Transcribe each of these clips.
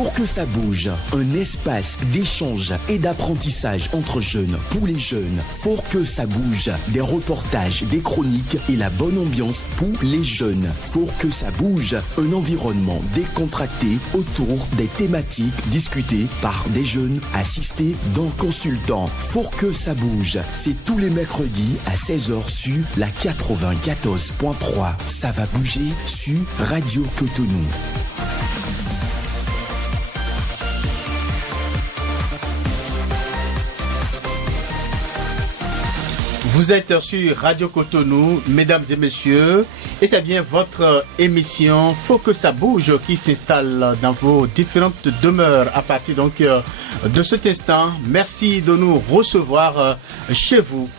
Pour que ça bouge, un espace d'échange et d'apprentissage entre jeunes, pour les jeunes. Pour que ça bouge, des reportages, des chroniques et la bonne ambiance pour les jeunes. Pour que ça bouge, un environnement décontracté autour des thématiques discutées par des jeunes assistés d'un consultant. Pour que ça bouge, c'est tous les mercredis à 16h sur la 94.3. Ça va bouger sur Radio Cotonou. Vous êtes sur Radio Cotonou, mesdames et messieurs, et c'est bien votre émission Faut que ça bouge qui s'installe dans vos différentes demeures à partir donc de cet instant. Merci de nous recevoir chez vous.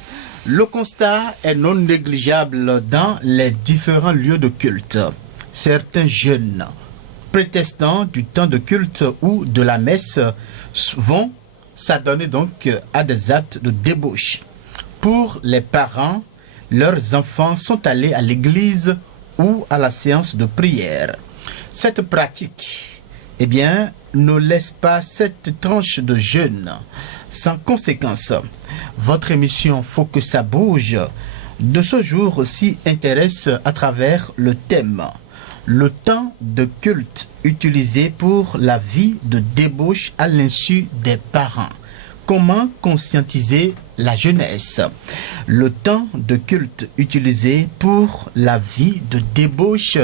Le constat est non négligeable dans les différents lieux de culte. Certains jeunes, prétextant du temps de culte ou de la messe, vont s'adonner donc à des actes de débauche. Pour les parents, leurs enfants sont allés à l'église ou à la séance de prière. Cette pratique, ne laisse pas cette tranche de jeunes sans conséquence. Votre émission Faut que ça bouge de ce jour s'y intéresse à travers le thème le temps de culte utilisé pour la vie de débauche à l'insu des parents. Comment conscientiser la jeunesse? Le temps de culte utilisé pour la vie de débauche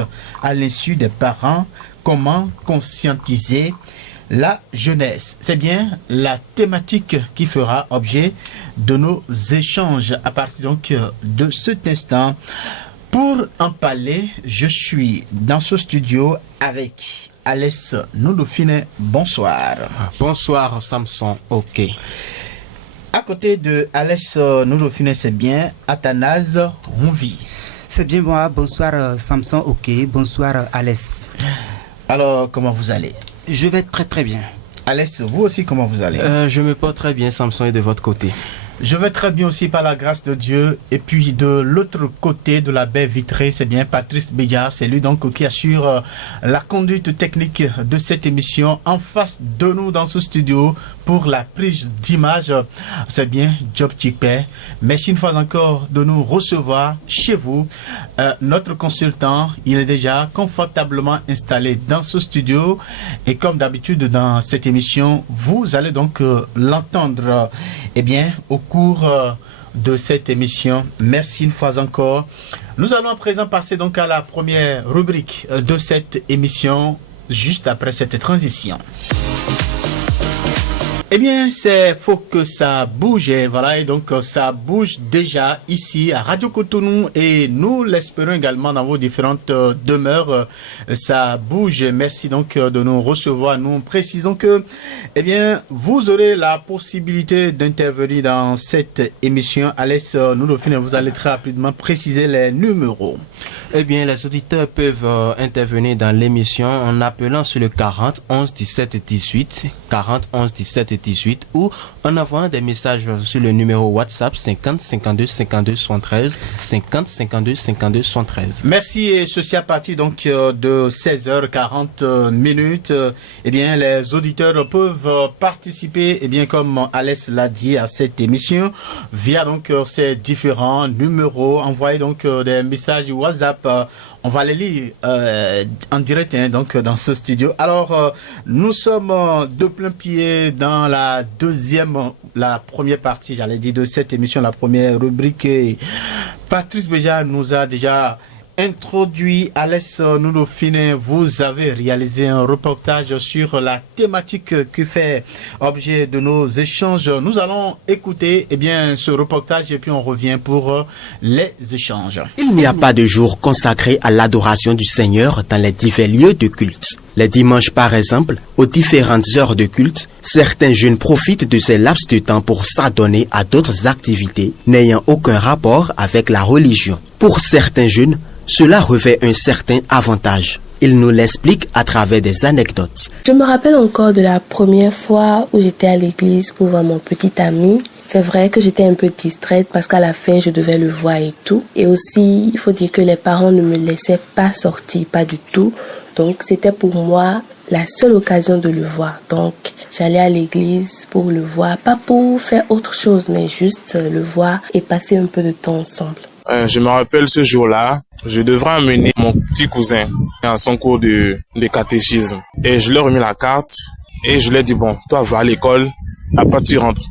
à l'insu des parents. Comment conscientiser la jeunesse? C'est bien la thématique qui fera objet de nos échanges à partir donc de cet instant. Pour en parler, je suis dans ce studio avec Alès Nounoufine. Bonsoir. Bonsoir Samson, ok. À côté de Alès Nounoufine, c'est bien Athanase Ronvi. C'est bien moi, bonsoir Samson, ok. Bonsoir Alès. Alors, comment vous allez? Je vais très très bien. Alès, vous aussi, comment vous allez? Je me porte très bien, Samson, et de votre côté? Je vais très bien aussi par la grâce de Dieu. Et puis de l'autre côté de la baie vitrée, c'est bien Patrice Béja. C'est lui donc qui assure la conduite technique de cette émission. En face de nous dans ce studio pour la prise d'image, c'est bien Job Chikpe. Merci une fois encore de nous recevoir chez vous. Notre consultant, il est déjà confortablement installé dans ce studio. Et comme d'habitude dans cette émission, vous allez donc l'entendre au cours de cette émission. Merci une fois encore. Nous allons à présent passer donc à la première rubrique de cette émission, juste après cette transition. C'est Faut que ça bouge, et voilà, et donc ça bouge déjà ici à Radio Cotonou et nous l'espérons également dans vos différentes demeures. Ça bouge. Merci donc de nous recevoir. Nous précisons que, vous aurez la possibilité d'intervenir dans cette émission. Alès Nounoufine, vous allez très rapidement préciser les numéros. Les auditeurs peuvent intervenir dans l'émission en appelant sur le 40 11 17 18, 40 11 17 18 ou en envoyant des messages sur le numéro WhatsApp 50 52 52 73, 50 52 52 73. Merci, et ceci à partir donc de 16h40 minutes. Les auditeurs peuvent participer, comme Alès l'a dit, à cette émission via donc ces différents numéros. Envoyez donc des messages WhatsApp. On va les lire en direct donc dans ce studio. Alors, nous sommes de plein pied dans la première partie, de cette émission, la première rubrique. Et Patrice Béja nous a déjà introduit. Alès Nounoufine, vous avez réalisé un reportage sur la thématique qui fait objet de nos échanges. Nous allons écouter ce reportage et puis on revient pour les échanges. Il n'y a pas de jour consacré à l'adoration du Seigneur dans les divers lieux de culte. Les dimanches, par exemple, aux différentes heures de culte, certains jeunes profitent de ces laps de temps pour s'adonner à d'autres activités n'ayant aucun rapport avec la religion. Pour certains jeunes, cela revêt un certain avantage. Il nous l'explique à travers des anecdotes. Je me rappelle encore de la première fois où j'étais à l'église pour voir mon petit ami. C'est vrai que j'étais un peu distraite parce qu'à la fin, je devais le voir et tout. Et aussi, il faut dire que les parents ne me laissaient pas sortir, pas du tout. Donc, c'était pour moi la seule occasion de le voir. Donc, j'allais à l'église pour le voir, pas pour faire autre chose, mais juste le voir et passer un peu de temps ensemble. Je me rappelle ce jour-là, je devrais amener mon petit cousin à son cours de catéchisme. Et je lui ai remis la carte et je lui ai dit, bon, toi va à l'école, après tu rentres.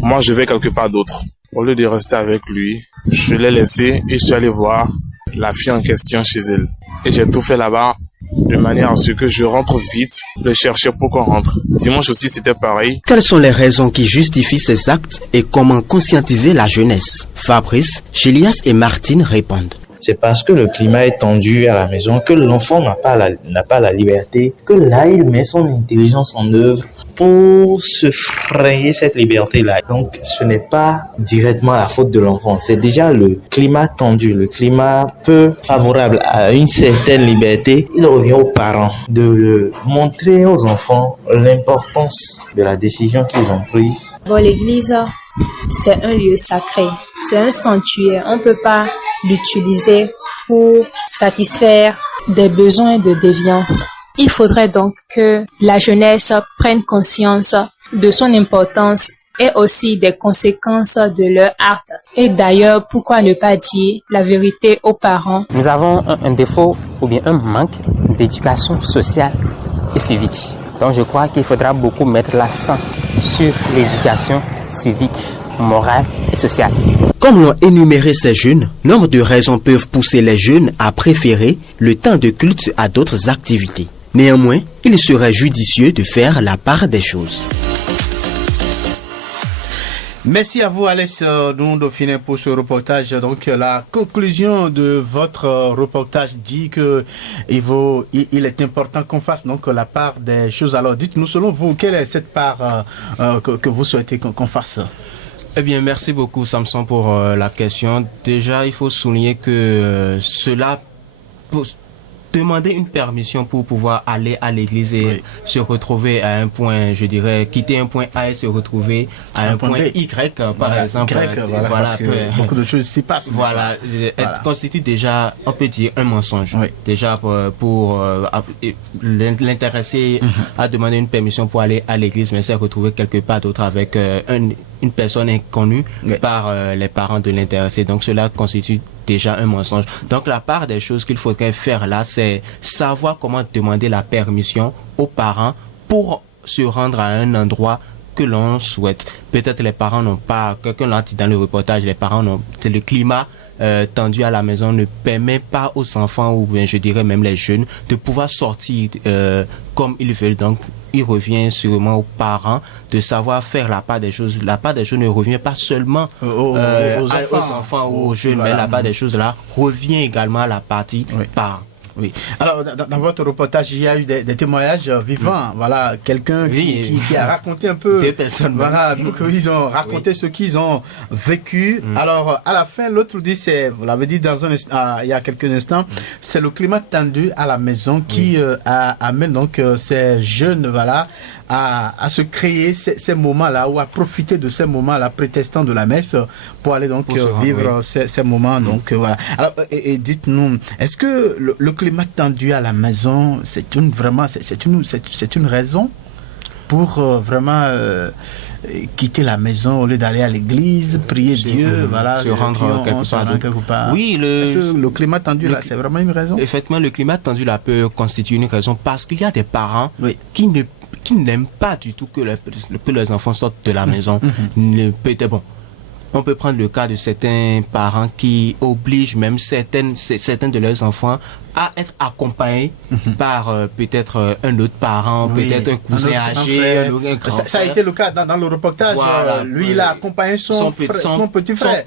Moi, je vais quelque part d'autre. Au lieu de rester avec lui, je l'ai laissé et je suis allé voir la fille en question chez elle. Et j'ai tout fait là-bas de manière à ce que je rentre vite, le chercher pour qu'on rentre. Dimanche aussi, c'était pareil. Quelles sont les raisons qui justifient ces actes et comment conscientiser la jeunesse? Fabrice, Gélias et Martine répondent. C'est parce que le climat est tendu à la maison que l'enfant n'a pas la liberté, que là, il met son intelligence en œuvre pour se frayer cette liberté-là. Donc, ce n'est pas directement la faute de l'enfant. C'est déjà le climat tendu, le climat peu favorable à une certaine liberté. Il revient aux parents de montrer aux enfants l'importance de la décision qu'ils ont prise. Bon, l'église, c'est un lieu sacré. C'est un sanctuaire. On ne peut pas l'utiliser pour satisfaire des besoins de déviance. Il faudrait donc que la jeunesse prenne conscience de son importance et aussi des conséquences de leur acte. Et d'ailleurs, pourquoi ne pas dire la vérité aux parents? Nous avons un défaut ou bien un manque d'éducation sociale et civique. Donc je crois qu'il faudra beaucoup mettre l'accent sur l'éducation civique, morale et sociale. Comme l'ont énuméré ces jeunes, nombre de raisons peuvent pousser les jeunes à préférer le temps de culte à d'autres activités. Néanmoins, il serait judicieux de faire la part des choses. Merci à vous, Alex Dauphiné, pour ce reportage. Donc, la conclusion de votre reportage dit que il est important qu'on fasse donc la part des choses. Alors, dites-nous, selon vous, quelle est cette part que vous souhaitez qu'on fasse? Eh bien, merci beaucoup, Samson, pour la question. Déjà, il faut souligner que cela demander une permission pour pouvoir aller à l'église et se retrouver à un point, je dirais, quitter un point A et se retrouver à un point Y, par exemple. Voilà, parce que beaucoup de choses s'y passent. Voilà, constitue déjà, on peut dire, un mensonge. Oui. Déjà, pour l'intéresser à demander une permission pour aller à l'église, mais se retrouver quelque part d'autre avec une personne inconnue par les parents de l'intéressé. Donc, cela constitue déjà un mensonge. Donc la part des choses qu'il faudrait faire là, c'est savoir comment demander la permission aux parents pour se rendre à un endroit que l'on souhaite. Peut-être les parents n'ont pas, quelqu'un l'a dit dans le reportage, les parents n'ont, c'est le climat tendu à la maison ne permet pas aux enfants, ou bien je dirais même les jeunes, de pouvoir sortir comme ils veulent. Donc il revient sûrement aux parents de savoir faire la part des choses. La part des choses ne revient pas seulement aux enfants ou aux jeunes, mais la part des choses là revient également à la partie part. Oui. Alors, dans votre reportage, il y a eu des témoignages vivants. Voilà, quelqu'un qui a raconté un peu. Des personnes. Voilà, donc ils ont raconté ce qu'ils ont vécu. Alors, à la fin, l'autre dit, vous l'avez dit il y a quelques instants, c'est le climat tendu à la maison qui amène donc ces jeunes, voilà, à se créer ces moments-là ou à profiter de ces moments-là, prétextant de la messe pour aller donc vivre ces moments. Donc voilà. Alors, et dites-nous, est-ce que le climat tendu à la maison, c'est une raison pour vraiment quitter la maison au lieu d'aller à l'église, prier Dieu, voilà, se rendre quelque part. Oui, le climat tendu là, c'est vraiment une raison. Effectivement, le climat tendu là peut constituer une raison parce qu'il y a des parents qui n'aiment pas du tout que leurs enfants sortent de la maison. Peut-être bon. On peut prendre le cas de certains parents qui obligent même certains de leurs enfants à être accompagnés par peut-être un autre parent, peut-être un cousin âgé, un grand frère. Ça a été le cas dans le reportage. Voilà, lui, il a accompagné son petit frère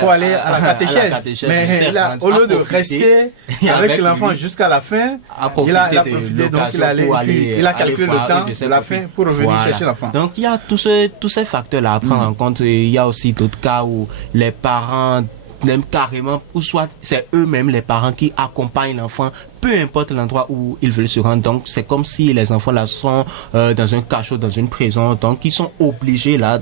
pour aller à la catéchèse. Mais là, au lieu de rester avec l'enfant jusqu'à la fin, il a profité, donc il a calculé le temps de la fin pour revenir chercher l'enfant. Donc il y a tous ces facteurs-là à prendre en compte. Il y a aussi d'autres cas où les parents même carrément, ou soit c'est eux-mêmes les parents qui accompagnent l'enfant, peu importe l'endroit où ils veulent se rendre. Donc c'est comme si les enfants là sont dans un cachot, dans une prison, donc ils sont obligés là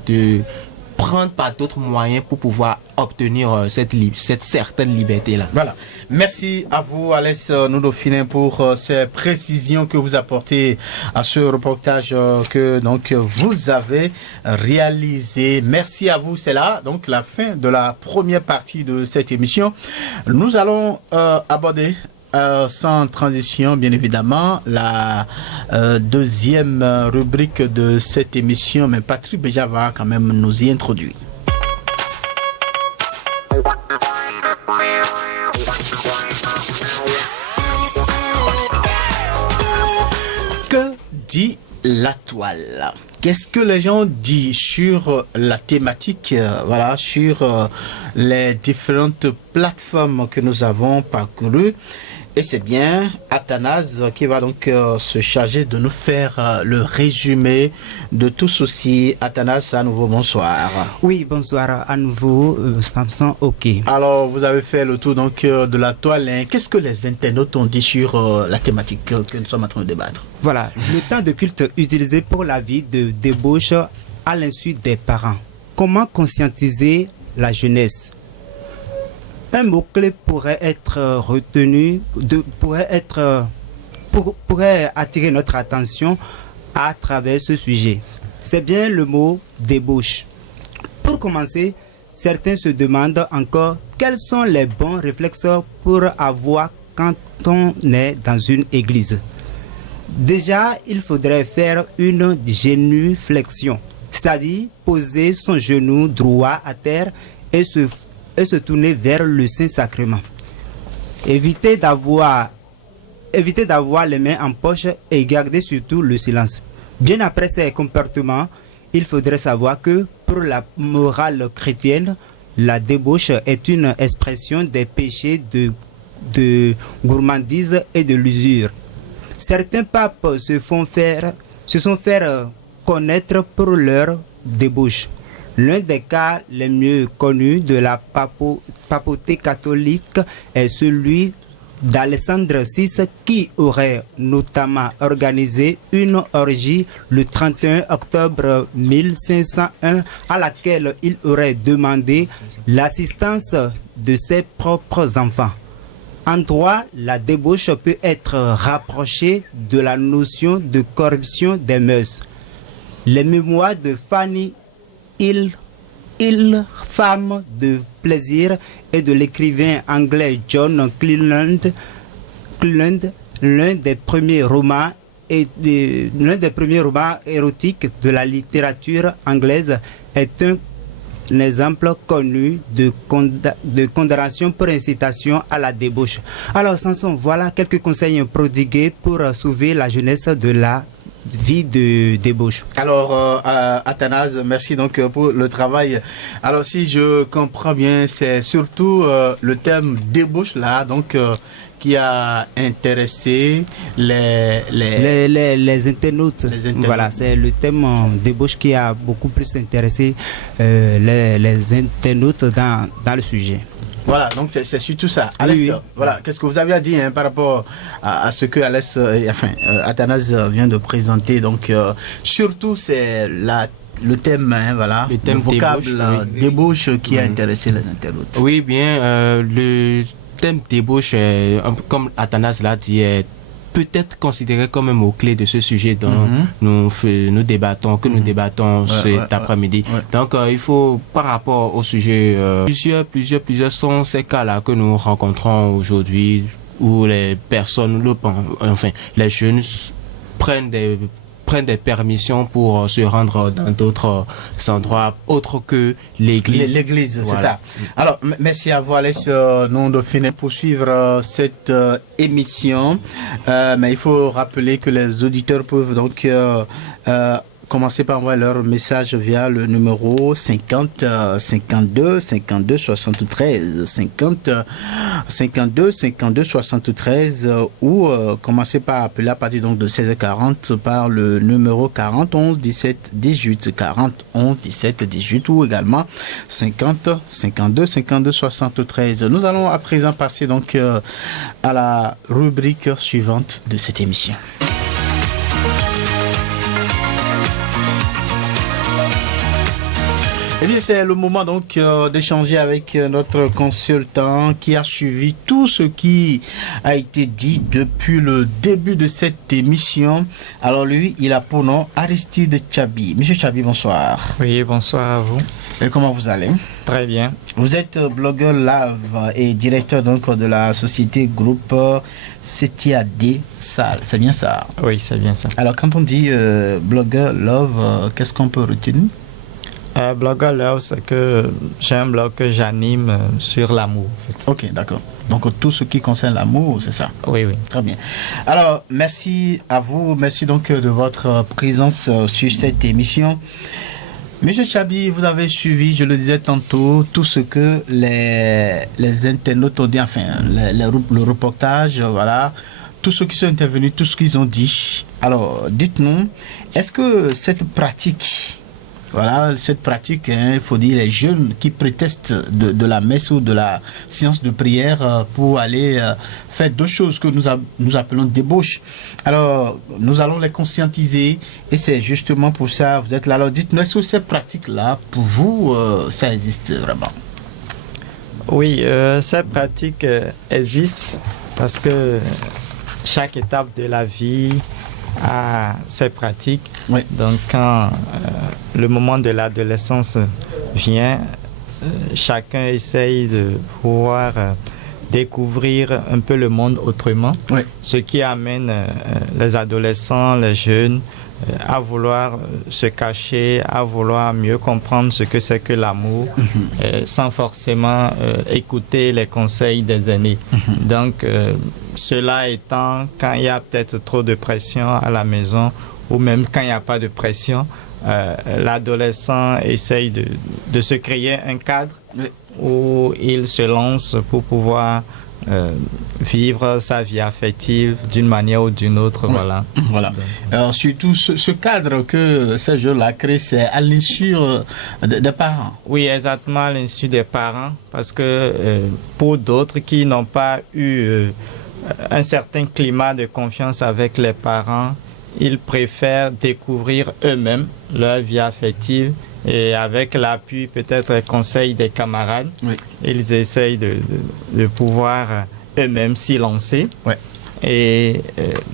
prendre par d'autres moyens pour pouvoir obtenir cette certaine liberté-là. Voilà. Merci à vous, Alès Noudofilin, pour ces précisions que vous apportez à ce reportage que donc vous avez réalisé. Merci à vous. C'est là donc la fin de la première partie de cette émission. Nous allons aborder sans transition, bien évidemment, la deuxième rubrique de cette émission, mais Patrick Béja va quand même nous y introduire. Que dit la toile? Qu'est-ce que les gens disent sur la thématique, voilà, sur les différentes plateformes que nous avons parcourues? Et c'est bien Athanase qui va donc se charger de nous faire le résumé de tout ceci. Athanase, à nouveau, bonsoir. Oui, bonsoir à nouveau, Samson, ok. Alors, vous avez fait le tour donc de la toile. Hein. Qu'est-ce que les internautes ont dit sur la thématique que nous sommes en train de débattre? Voilà, le temps de culte utilisé pour la vie de débauche à l'insu des parents. Comment conscientiser la jeunesse? Un mot-clé pourrait être retenu, pourrait attirer notre attention à travers ce sujet. C'est bien le mot débauche. Pour commencer, certains se demandent encore quels sont les bons réflexes pour avoir quand on est dans une église. Déjà, il faudrait faire une génuflexion, c'est-à-dire poser son genou droit à terre et se tourner vers le Saint-Sacrement. Évitez d'avoir les mains en poche et garder surtout le silence. Bien après ces comportements, il faudrait savoir que pour la morale chrétienne, la débauche est une expression des péchés de gourmandise et de l'usure. Certains papes se sont fait connaître pour leur débauche. L'un des cas les mieux connus de la papauté catholique est celui d'Alexandre VI qui aurait notamment organisé une orgie le 31 octobre 1501 à laquelle il aurait demandé l'assistance de ses propres enfants. En droit, la débauche peut être rapprochée de la notion de corruption des mœurs. Les mémoires de Fanny Femme de plaisir et de l'écrivain anglais John Cleland, l'un des premiers romans érotiques de la littérature anglaise, est un exemple connu de condamnation pour incitation à la débauche. Alors Samson, voilà quelques conseils prodigués pour sauver la jeunesse de la vie de débauche. Alors, Athanase, merci donc pour le travail. Alors, si je comprends bien, c'est surtout le thème débauche là, donc qui a intéressé les internautes. Voilà, c'est le thème débauche qui a beaucoup plus intéressé les internautes dans le sujet. Voilà, donc c'est surtout ça. Alès, voilà, qu'est-ce que vous avez à dire par rapport à ce que Athanase vient de présenter. Donc, surtout, c'est le thème, voilà, le vocable débauche qui a intéressé les internautes. Oui, bien, le thème débauche, comme Athanase l'a dit, est peut-être considéré comme un mot-clé de ce sujet dont nous débattons cet après-midi. Ouais. Donc, il faut, par rapport au sujet, plusieurs sont ces cas-là que nous rencontrons aujourd'hui où les personnes, les jeunes prennent des permissions pour se rendre dans d'autres endroits autres que l'église. L'église, voilà. C'est ça. Alors, merci à vous, Alès Noudofilin, pour suivre cette émission. Mais il faut rappeler que les auditeurs peuvent donc commencer par envoyer leur message via le numéro 50 52 52 73 50 52 52 73 ou commencer par appeler à partir donc de 16h40 par le numéro 40 11 17 18 40 11 17 18 ou également 50 52 52 73. Nous allons à présent passer donc à la rubrique suivante de cette émission. Et bien, c'est le moment donc d'échanger avec notre consultant qui a suivi tout ce qui a été dit depuis le début de cette émission. Alors lui, il a pour nom Aristide Tchabi. Monsieur Tchabi, bonsoir. Oui, bonsoir à vous. Et comment vous allez? Très bien. Vous êtes blogueur Love et directeur donc de la société groupe CTAD Salle. C'est bien ça? Oui, c'est bien ça. Alors quand on dit blogueur Love, qu'est-ce qu'on peut retenir? Blogueur Love, c'est que j'ai un blog que j'anime sur l'amour. En fait. Ok, d'accord. Donc tout ce qui concerne l'amour, c'est ça? Oui, oui. Très bien. Alors, merci à vous. Merci donc de votre présence sur cette émission. Monsieur Tchabi, vous avez suivi, je le disais tantôt, tout ce que les internautes ont dit, enfin, le reportage, voilà, tous ceux qui sont intervenus, tout ce qu'ils ont dit. Alors, dites-nous, est-ce que cette pratique, il faut dire les jeunes qui prétestent de la messe ou de la séance de prière pour aller faire d'autres choses que nous appelons débauche. Alors, nous allons les conscientiser et c'est justement pour ça, vous êtes là. Alors, dites-nous, est-ce que cette pratique-là, pour vous, ça existe vraiment? Oui, cette pratique existe parce que chaque étape de la vie à ces pratiques. Oui. Donc, quand le moment de l'adolescence vient, chacun essaye de pouvoir découvrir un peu le monde autrement. Oui. Ce qui amène les adolescents, les jeunes, à vouloir se cacher, à vouloir mieux comprendre ce que c'est que l'amour, sans forcément écouter les conseils des aînés. Donc, cela étant, quand il y a peut-être trop de pression à la maison, ou même quand il n'y a pas de pression, l'adolescent essaye de se créer un cadre où il se lance pour pouvoir vivre sa vie affective d'une manière ou d'une autre. Voilà. Alors, surtout ce cadre que ces jeunes-là créent, c'est à l'insu des parents. Oui, exactement, à l'insu des parents, parce que pour d'autres qui n'ont pas eu un certain climat de confiance avec les parents, ils préfèrent découvrir eux-mêmes leur vie affective et avec l'appui, peut-être les conseils des camarades, ils essayent de pouvoir eux-mêmes s'y lancer et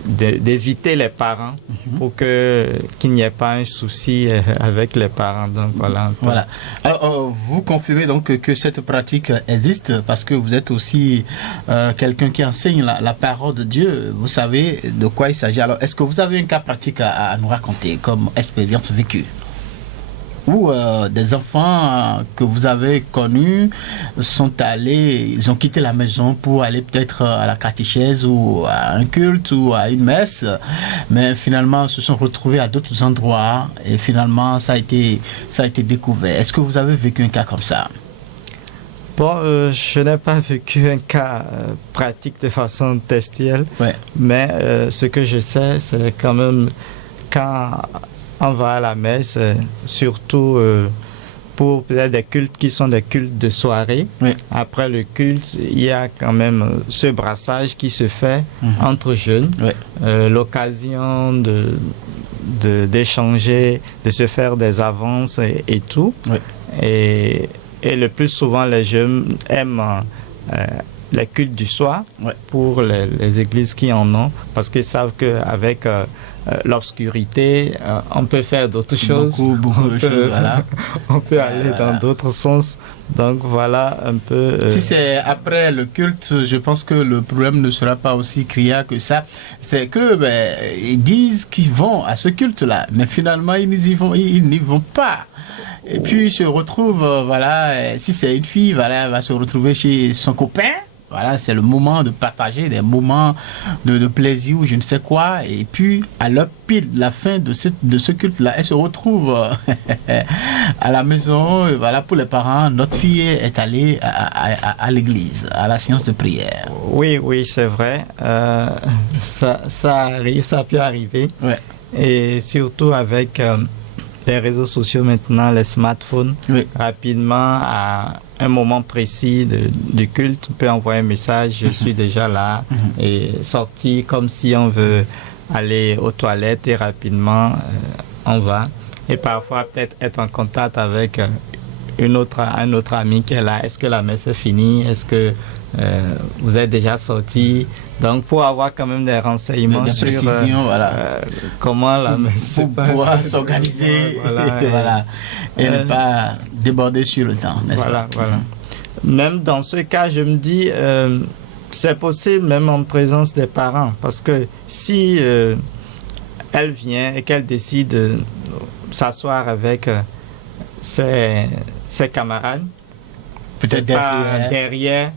d'éviter les parents pour qu'il n'y ait pas un souci avec les parents. Donc voilà. Alors vous confirmez donc que cette pratique existe parce que vous êtes aussi quelqu'un qui enseigne la parole de Dieu. Vous savez de quoi il s'agit. Alors est-ce que vous avez un cas pratique à nous raconter comme expérience vécue? Ou des enfants que vous avez connus sont allés, ils ont quitté la maison pour aller peut-être à la catéchèse ou à un culte ou à une messe, mais finalement se sont retrouvés à d'autres endroits et finalement ça a été découvert. Est-ce que vous avez vécu un cas comme ça? Bon, je n'ai pas vécu un cas pratique de façon textuelle, mais ce que je sais, c'est quand même quand on va à la messe, surtout pour peut-être des cultes qui sont des cultes de soirée. Après le culte, il y a quand même ce brassage qui se fait entre jeunes, l'occasion d'échanger, de se faire des avances et tout. Et le plus souvent, les jeunes aiment les cultes du soir pour les églises qui en ont, parce qu'ils savent qu'avec l'obscurité, on peut faire d'autres choses. Beaucoup de choses, voilà. On peut aller dans d'autres sens. Donc voilà un peu... Si c'est après le culte, je pense que le problème ne sera pas aussi criard que ça. C'est que ils disent qu'ils vont à ce culte-là, mais finalement ils n'y vont pas. Et puis ils se retrouvent, si c'est une fille, elle va se retrouver chez son copain. Voilà, c'est le moment de partager des moments de plaisir ou je ne sais quoi. Et puis, à l'heure pile, la fin de ce culte-là, elle se retrouve à la maison. Et voilà, pour les parents, notre fille est allée à l'église, à la séance de prière. Oui, c'est vrai. Ça arrive, ça peut arriver. Et surtout avec les réseaux sociaux maintenant, les smartphones, rapidement, à un moment précis du culte, on peut envoyer un message, je suis déjà là, et sortir comme si on veut aller aux toilettes et rapidement on va. Et parfois peut-être être en contact avec un autre ami qui est là. Est-ce que la messe est finie? Est-ce que vous êtes déjà sorti? Donc, pour avoir quand même des renseignements sur comment la messe pour pouvoir s'organiser et ne pas déborder sur le temps, n'est-ce pas? Voilà. Même dans ce cas, je me dis, c'est possible même en présence des parents, parce que si elle vient et qu'elle décide de s'asseoir avec ses camarades, peut-être derrière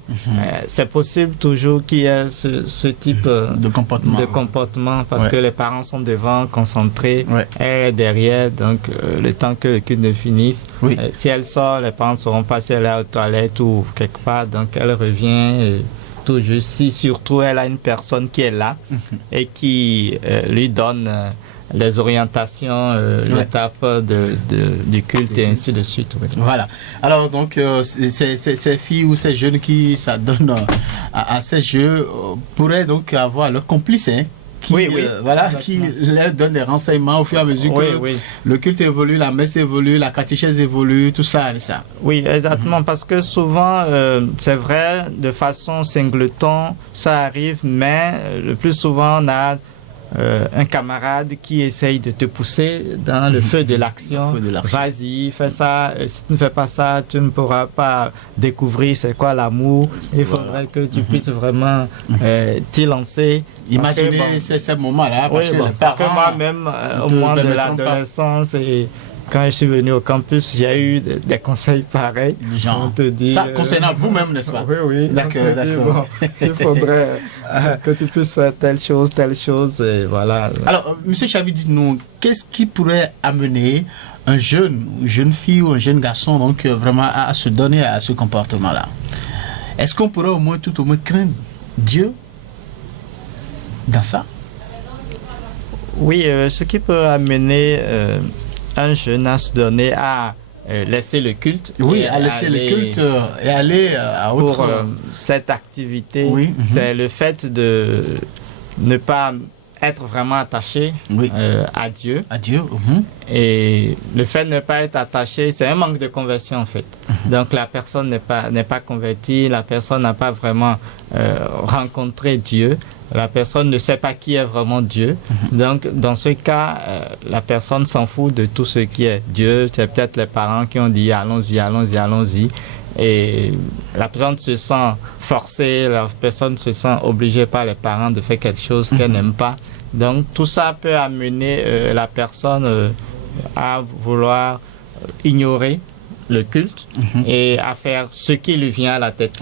c'est possible toujours qu'il y ait ce type de comportement parce que les parents sont devant, concentrés, elle est derrière, donc le temps que le culte ne finisse, si elle sort, les parents ne sauront pas si elle est aux toilettes ou quelque part, donc elle revient tout juste, si surtout elle a une personne qui est là et qui lui donne les orientations, l'étape du culte et ainsi de suite. Voilà. Alors donc ces filles ou ces jeunes qui s'adonnent à ces jeux pourraient donc avoir leur complice, qui leur donne des renseignements au fur et à mesure que le culte évolue, la messe évolue, la catéchèse évolue, tout ça. Oui, exactement, parce que souvent, c'est vrai, de façon singleton, ça arrive, mais le plus souvent, on a un camarade qui essaye de te pousser dans le feu de l'action. Vas-y, fais ça. Si tu ne fais pas ça, tu ne pourras pas découvrir c'est quoi l'amour. Il faudrait que tu puisses vraiment t'y lancer. Imaginez ces moments-là. Parce que moi-même, au moment de l'adolescence et quand je suis venu au campus, j'ai eu des conseils pareils. On te dit, ça concernant vous-même, n'est-ce pas? Oui. D'accord. Il faudrait que tu puisses faire telle chose, et voilà. Alors, Monsieur Chabi, dites-nous, qu'est-ce qui pourrait amener une jeune fille ou un jeune garçon, donc vraiment à se donner à ce comportement-là? Est-ce qu'on pourrait tout au moins craindre Dieu dans ça? Oui, ce qui peut amener un jeune à se donner à laisser le culte. À laisser le culte et aller à autre... Pour cette activité, c'est le fait de ne pas être vraiment attaché à Dieu. Et le fait de ne pas être attaché, c'est un manque de conversion en fait. Donc la personne n'est pas convertie, la personne n'a pas vraiment rencontré Dieu. La personne ne sait pas qui est vraiment Dieu. Donc, dans ce cas, la personne s'en fout de tout ce qui est Dieu. C'est peut-être les parents qui ont dit allons-y. Et la personne se sent forcée, la personne se sent obligée par les parents de faire quelque chose qu'elle n'aime pas. Donc, tout ça peut amener la personne à vouloir ignorer le culte et à faire ce qui lui vient à la tête.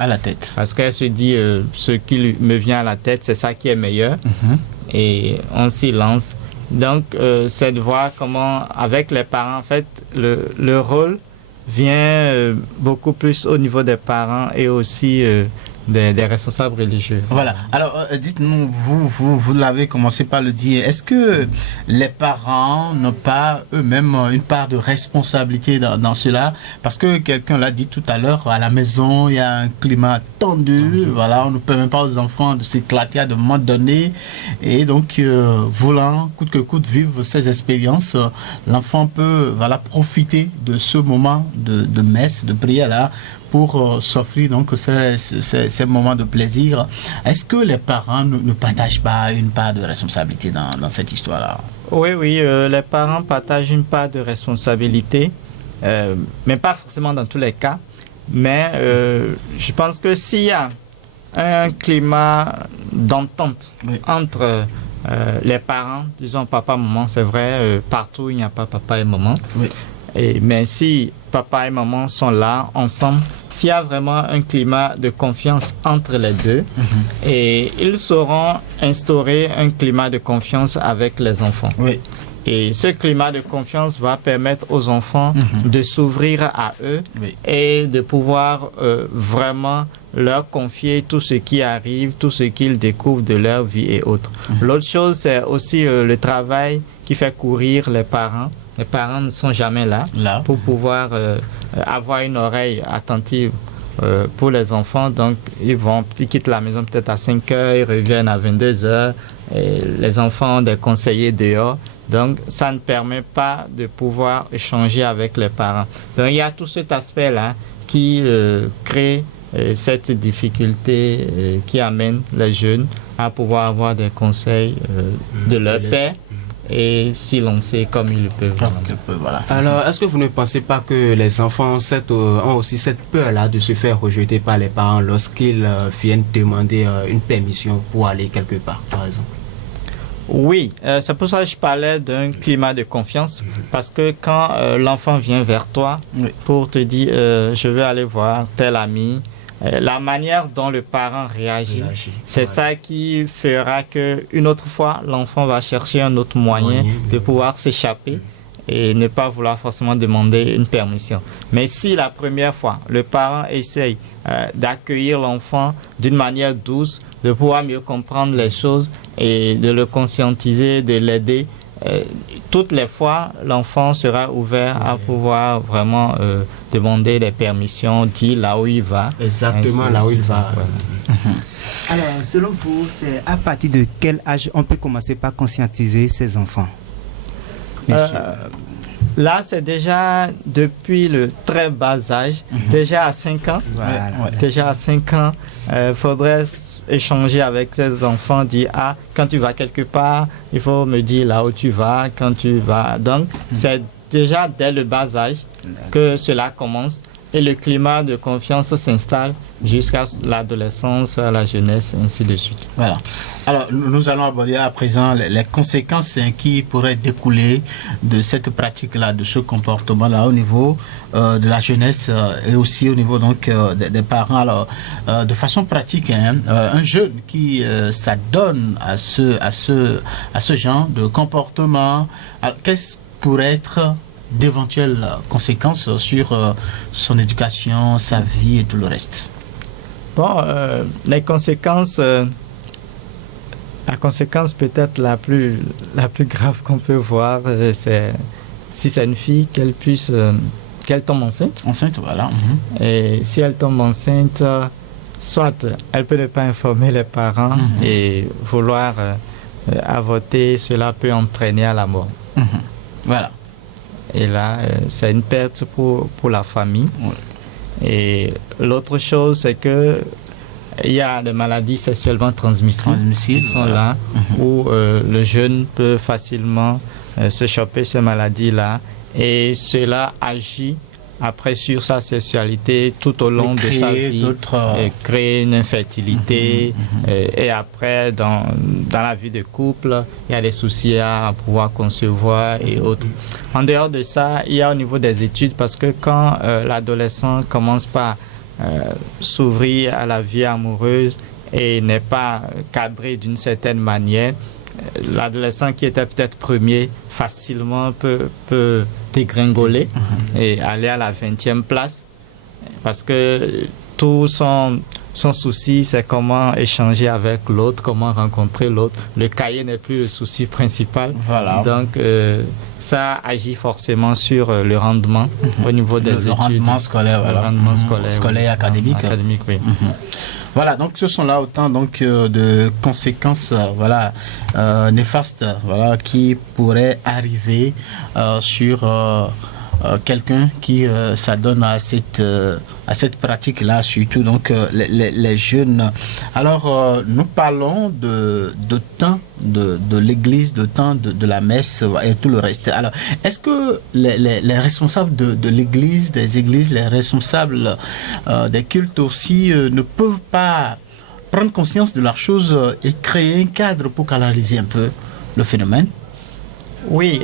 Parce qu'elle se dit ce qui me vient à la tête, c'est ça qui est meilleur. Et on s'y lance. Donc, c'est de voir comment, avec les parents, en fait, le rôle vient beaucoup plus au niveau des parents et aussi des responsables religieux. Voilà. Alors, dites-nous, vous l'avez commencé par le dire, est-ce que les parents n'ont pas eux-mêmes une part de responsabilité dans cela? Parce que quelqu'un l'a dit tout à l'heure, à la maison, il y a un climat tendu. Voilà, on ne permet pas aux enfants de s'éclater à un moment donné. Et donc, voulant coûte que coûte vivre ces expériences, l'enfant peut profiter de ce moment de messe, de prière-là, pour s'offrir donc ces moments de plaisir. Est-ce que les parents ne partagent pas une part de responsabilité dans cette histoire-là? Oui, les parents partagent une part de responsabilité, mais pas forcément dans tous les cas. Mais je pense que s'il y a un climat d'entente entre les parents, disons papa, maman, c'est vrai, partout il n'y a pas papa et maman. Mais si papa et maman sont là ensemble, s'il y a vraiment un climat de confiance entre les deux, et ils sauront instaurer un climat de confiance avec les enfants. Et ce climat de confiance va permettre aux enfants de s'ouvrir à eux et de pouvoir vraiment leur confier tout ce qui arrive, tout ce qu'ils découvrent de leur vie et autres. L'autre chose, c'est aussi le travail qui fait courir les parents. Les parents ne sont jamais là. Pour pouvoir avoir une oreille attentive pour les enfants. Donc, ils quittent la maison peut-être à 5 heures, ils reviennent à 22 heures. Et les enfants ont des conseillers dehors Donc, ça ne permet pas de pouvoir échanger avec les parents. Donc, il y a tout cet aspect-là qui crée cette difficulté qui amène les jeunes à pouvoir avoir des conseils de leur père et s'y lancer comme ils le peuvent. Voilà. Alors, est-ce que vous ne pensez pas que les enfants ont aussi cette peur-là de se faire rejeter par les parents lorsqu'ils viennent demander une permission pour aller quelque part, par exemple? Oui, c'est pour ça que je parlais d'un climat de confiance, parce que quand l'enfant vient vers toi pour te dire je veux aller voir tel ami, la manière dont le parent réagit, c'est ça qui fera que une autre fois l'enfant va chercher un autre moyen de pouvoir s'échapper et ne pas vouloir forcément demander une permission. Mais si la première fois le parent essaye d'accueillir l'enfant d'une manière douce, de pouvoir mieux comprendre les choses et de le conscientiser, de l'aider, toutes les fois, l'enfant sera ouvert à pouvoir vraiment demander des permissions, dire là où il va. Exactement, là où il va. Alors, selon vous, c'est à partir de quel âge on peut commencer par conscientiser ses enfants? Là, c'est déjà depuis le très bas âge, déjà à 5 ans. Voilà. Déjà à 5 ans, faudrait échanger avec ses enfants, dire quand tu vas quelque part, il faut me dire là où tu vas, quand tu vas. Donc, c'est déjà dès le bas âge que cela commence et le climat de confiance s'installe jusqu'à l'adolescence, la jeunesse, ainsi de suite. Voilà. Alors, nous allons aborder à présent les conséquences qui pourraient découler de cette pratique-là, de ce comportement-là au niveau de la jeunesse et aussi au niveau donc des parents. Alors, de façon pratique, un jeune qui s'adonne à ce genre de comportement, qu'est-ce pourrait être d'éventuelles conséquences sur son éducation, sa vie et tout le reste? Bon, les conséquences, la conséquence peut-être la plus grave qu'on peut voir, c'est si c'est une fille, qu'elle tombe enceinte. Enceinte, voilà. Et si elle tombe enceinte, soit elle peut ne pas informer les parents et vouloir avorter, cela peut entraîner à la mort. Voilà. Et là, c'est une perte pour la famille. Et l'autre chose, c'est que il y a des maladies sexuellement transmissibles qui sont là, où le jeune peut facilement se choper ces maladies-là. Et cela agit après sur sa sexualité tout au long de sa vie, créer une infertilité et après dans la vie de couple il y a des soucis à pouvoir concevoir et autres. En dehors de ça, il y a au niveau des études, parce que quand l'adolescent commence par s'ouvrir à la vie amoureuse et n'est pas cadré d'une certaine manière, l'adolescent qui était peut-être premier facilement peut dégringoler et aller à la 20e place, parce que tout son souci, c'est comment échanger avec l'autre, comment rencontrer l'autre. Le cahier n'est plus le souci principal. Voilà. Donc ça agit forcément sur le rendement au niveau des études. Le rendement scolaire, voilà. Le rendement scolaire, académique. Académique, oui. Voilà, donc ce sont là autant donc de conséquences néfastes qui pourraient arriver sur quelqu'un qui s'adonne à cette pratique-là, surtout donc les jeunes. Alors nous parlons de temps de l'église, de temps de la messe et tout le reste. Alors est-ce que les responsables de l'église, des églises, les responsables des cultes aussi ne peuvent pas prendre conscience de la chose et créer un cadre pour canaliser un peu le phénomène? Oui,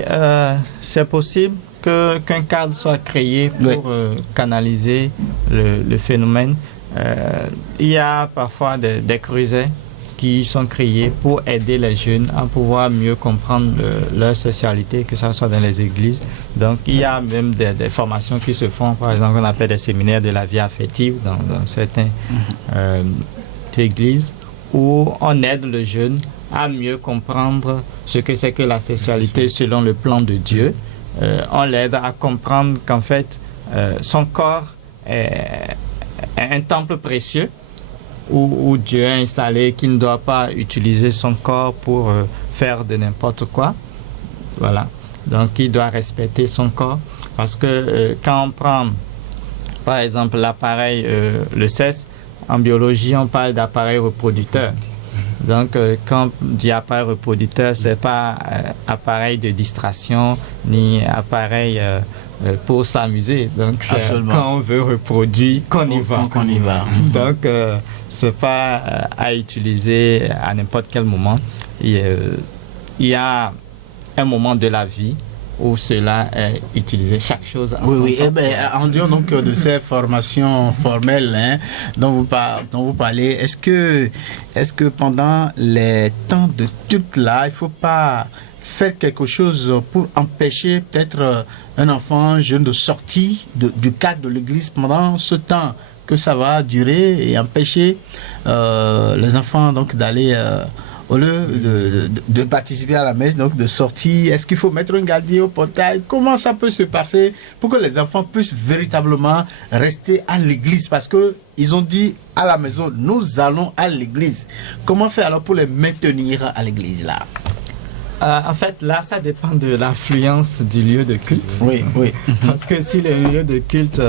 c'est possible qu'un cadre soit créé pour canaliser le phénomène. Il y a parfois des creusets qui sont créés pour aider les jeunes à pouvoir mieux comprendre leur sexualité, que ce soit dans les églises. Donc il y a même des formations qui se font, par exemple on appelle des séminaires de la vie affective dans certaines églises, où on aide le jeune à mieux comprendre ce que c'est que la sexualité selon le plan de Dieu. On l'aide à comprendre qu'en fait son corps est un temple précieux où Dieu a installé qu'il ne doit pas utiliser son corps pour faire de n'importe quoi. Voilà. Donc, il doit respecter son corps parce que quand on prend, par exemple, l'appareil, le sexe, en biologie, on parle d'appareil reproducteur. Donc, quand on dit appareil reproducteur, c'est pas appareil de distraction ni appareil pour s'amuser. Donc, c'est quand on veut reproduire qu'on y va. Qu'on y va. Donc, c'est pas à utiliser à n'importe quel moment. Il y a un moment de la vie où cela est utilisé, chaque chose à son temps. En dehors donc de ces formations formelles dont vous parlez, est-ce que pendant les temps de culte là, il faut pas faire quelque chose pour empêcher peut-être un enfant, un jeune de sortir du cadre de l'église pendant ce temps que ça va durer et empêcher les enfants donc d'aller au lieu de participer à la messe, donc de sortir? Est-ce qu'il faut mettre un gardien au portail? Comment ça peut se passer pour que les enfants puissent véritablement rester à l'église? Parce que ils ont dit à la maison, nous allons à l'église. Comment faire alors pour les maintenir à l'église là? En fait, là, ça dépend de l'affluence du lieu de culte. Oui. Parce que si le lieu de culte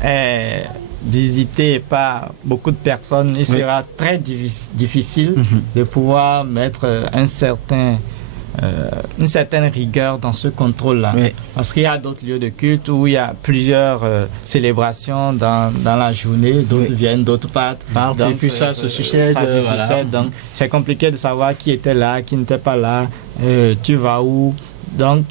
est visité par beaucoup de personnes, il sera très difficile de pouvoir mettre une certaine rigueur dans ce contrôle-là. Oui. Parce qu'il y a d'autres lieux de culte où il y a plusieurs célébrations dans la journée, d'autres viennent d'autres parts. Donc, puis ça se succède. Voilà. Donc, c'est compliqué de savoir qui était là, qui n'était pas là, tu vas où. Donc,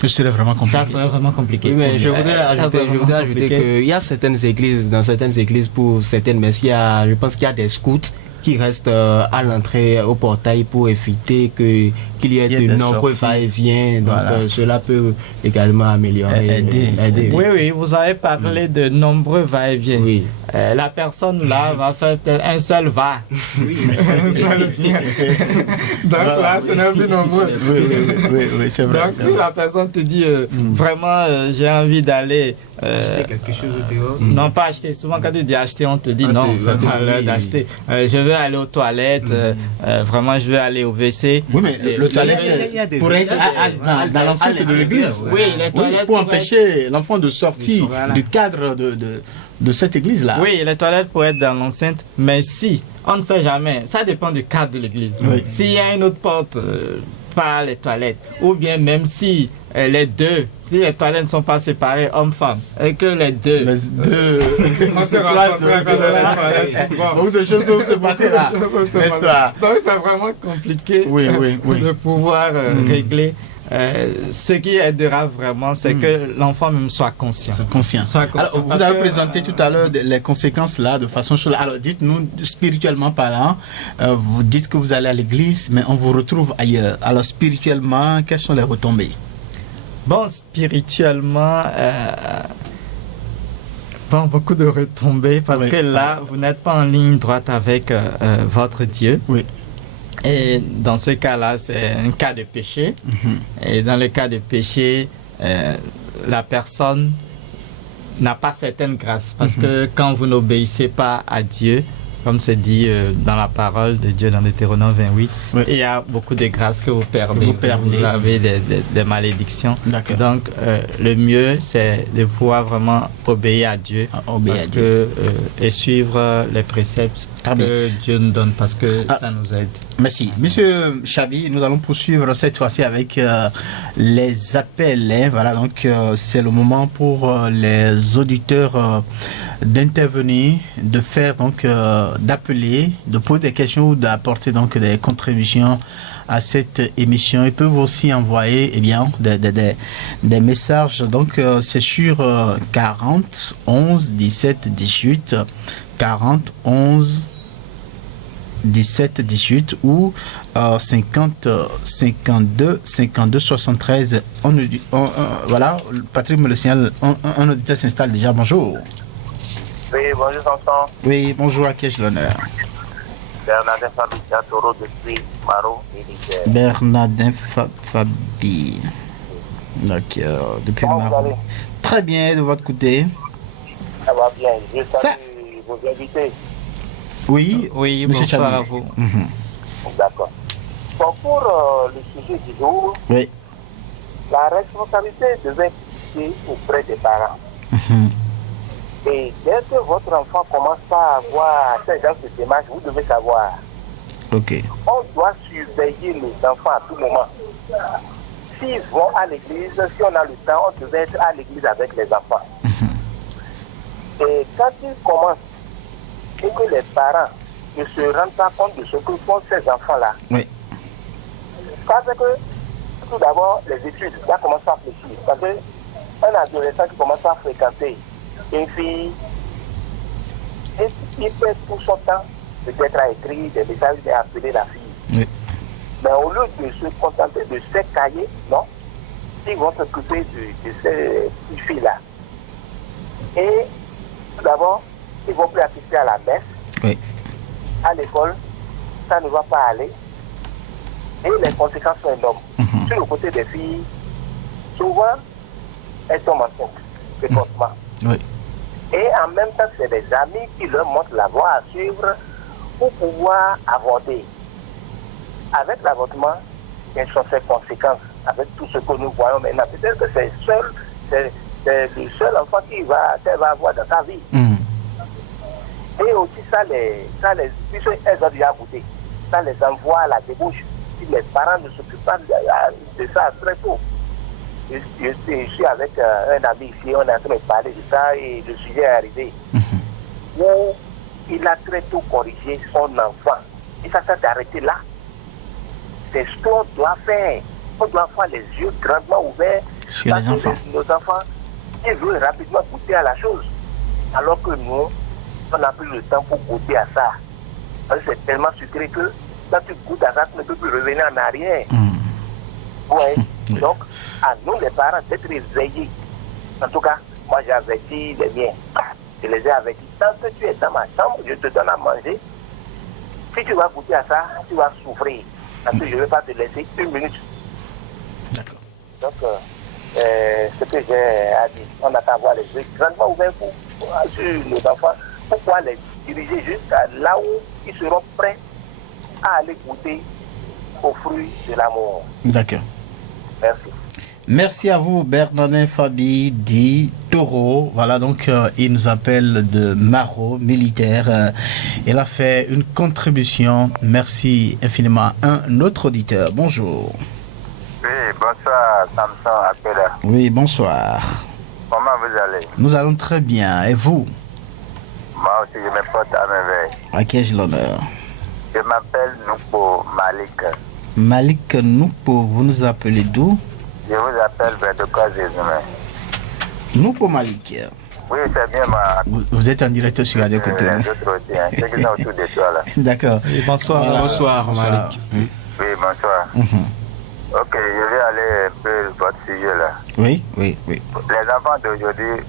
ce serait vraiment compliqué. Ça serait vraiment compliqué. Oui, mais je voudrais ajouter qu'il y a certaines églises, dans certaines églises pour certaines messes, je pense qu'il y a des scouts qui restent à l'entrée au portail pour éviter qu'il y ait de nombreux va-et-vient. Donc cela peut également améliorer, aider. Oui, vous avez parlé de nombreux va-et-vient. Oui. La personne là va faire peut-être un seul va. Oui. Un seul vient. Donc là, ce n'est plus nombreux. Oui, c'est vrai. Donc si la personne te dit vraiment j'ai envie d'aller acheter quelque chose dehors. Non, pas acheter. Souvent quand tu dis acheter, on te dit non, c'est pas l'heure d'acheter. Je veux aller aux toilettes, vraiment je veux aller au WC. Oui, mais le toilette pourrait être dans l'enceinte de l'église. Oui, les toilettes pour empêcher l'enfant de sortir du cadre de cette église-là. Oui, les toilettes pourraient être dans l'enceinte, mais si, on ne sait jamais, ça dépend du cadre de l'église. Oui. S'il y a une autre porte, pas les toilettes, ou bien même si les deux, si les toilettes ne sont pas séparées homme-femme, et que les deux on se rencontre dans les toilettes. Beaucoup de choses peuvent se passer là. Donc c'est vraiment compliqué de pouvoir régler. Ce qui aidera vraiment, c'est que l'enfant même soit conscient. Alors, vous avez présenté tout à l'heure les conséquences là de façon chaude. Alors, dites-nous, spirituellement parlant, vous dites que vous allez à l'église, mais on vous retrouve ailleurs. Alors, spirituellement, quelles sont les retombées? Bon, spirituellement, pas beaucoup de retombées parce que là, vous n'êtes pas en ligne droite avec votre Dieu. Oui. Et dans ce cas-là, c'est un cas de péché. Et dans le cas de péché, la personne n'a pas certaine grâce. Parce que quand vous n'obéissez pas à Dieu, comme c'est dit dans la parole de Dieu dans Deutéronome 28, il y a beaucoup de grâces que vous perdez. Vous avez des malédictions. Donc, le mieux, c'est de pouvoir vraiment obéir à Dieu. Et suivre les préceptes que Dieu nous donne parce que ça nous aide. Merci. Monsieur Chabi, nous allons poursuivre cette fois-ci avec les appels. Voilà, donc c'est le moment pour les auditeurs d'intervenir, de faire donc d'appeler, de poser des questions ou d'apporter donc des contributions à cette émission. Ils peuvent aussi envoyer des messages. Donc c'est sur 40 11 17 18 40 11 17 18 ou 50 52 52 73. Voilà, Patrick me le signale, un auditeur s'installe déjà. Bonjour. Oui, bonjour Tonton. Oui, bonjour, à qui ai-je l'honneur? Bernardin Fabi, Toro depuis Maro et Niger. Bernardin Fabi. Donc, depuis Maro. Très bien, de votre côté. Ça va bien. Je salue vos invités. Oui, bonsoir à vous. D'accord. Bon, pour le sujet du jour, la responsabilité devait être auprès des parents. Et dès que votre enfant commence à avoir ce genre de démarche, vous devez savoir. Ok. On doit surveiller les enfants à tout moment. S'ils vont à l'église, si on a le temps, on devait être à l'église avec les enfants. Et quand ils commencent et que les parents ne se rendent pas compte de ce que font ces enfants-là, oui. Parce que tout d'abord, les études, ça commence à réfléchir. Parce qu'un adolescent qui commence à fréquenter une fille, il perd tout son temps peut-être à écrire des messages et à appeler la fille. Oui. Mais au lieu de se contenter de ces cahiers, non, ils vont s'occuper de ces petites filles-là. Et tout d'abord, ils vont plus assister à la messe. Oui. À l'école, ça ne va pas aller. Et les conséquences sont énormes. Sur le côté des filles, souvent, elles tombent enceintes, précocement. Oui. Et en même temps, c'est des amis qui leur montrent la voie à suivre pour pouvoir avorter. Avec l'avortement, quelles sont ses conséquences? Avec tout ce que nous voyons maintenant, peut-être que c'est le seul enfant qu'elle va avoir dans sa vie. Et aussi, puisque elles ont déjà goûté, ça les envoie à la débauche. Si les parents ne s'occupent pas de ça très tôt. Je suis avec un ami ici, on est en train de parler de ça et le sujet est arrivé. Où il a très tôt corrigé son enfant. Et ça s'est arrêté là. C'est ce qu'on doit faire. On doit avoir les yeux grandement ouverts sur les enfants. Nos enfants, ils veulent rapidement goûter à la chose. Alors que nous, on n'a plus le temps pour goûter à ça. C'est tellement sucré que quand tu goûtes à ça, tu ne peux plus revenir en arrière. Ouais. Donc, à nous les parents d'être réveillés. En tout cas, moi j'ai averti les miens. Je les ai avertis. Tant que tu es dans ma chambre, je te donne à manger. Si tu vas goûter à ça, tu vas souffrir. Parce que je ne vais pas te laisser une minute. D'accord. Donc, ce que j'ai à dire, on a qu'à avoir les yeux grandement ouverts sur nos enfants. Pourquoi les diriger jusqu'à là où ils seront prêts à aller goûter aux fruits de l'amour. D'accord. Merci. Merci à vous, Bernardin Fabi, dit Taureau. Voilà, donc il nous appelle de Maro, militaire. Il a fait une contribution. Merci infiniment à un autre auditeur. Bonjour. Oui, bonsoir, Samson Appela. Oui, bonsoir. Comment vous allez? Nous allons très bien. Et vous? Moi aussi, je me porte à merveille. À qui ai-je l'honneur? Je m'appelle Noupo Malik. Malik Noupo, vous nous appelez d'où? Je vous appelle vers de cause des humains. Noupo Malik. Oui, c'est bien moi. Vous êtes en direct sur Radio Cotonou. Les autres aussi, hein, ceux qui sont autour de toi là. D'accord. Oui, bonsoir. Voilà. Bonsoir, Malik. Oui, bonsoir. Ok, je vais aller un peu votre sujet là. Oui. Les enfants d'aujourd'hui,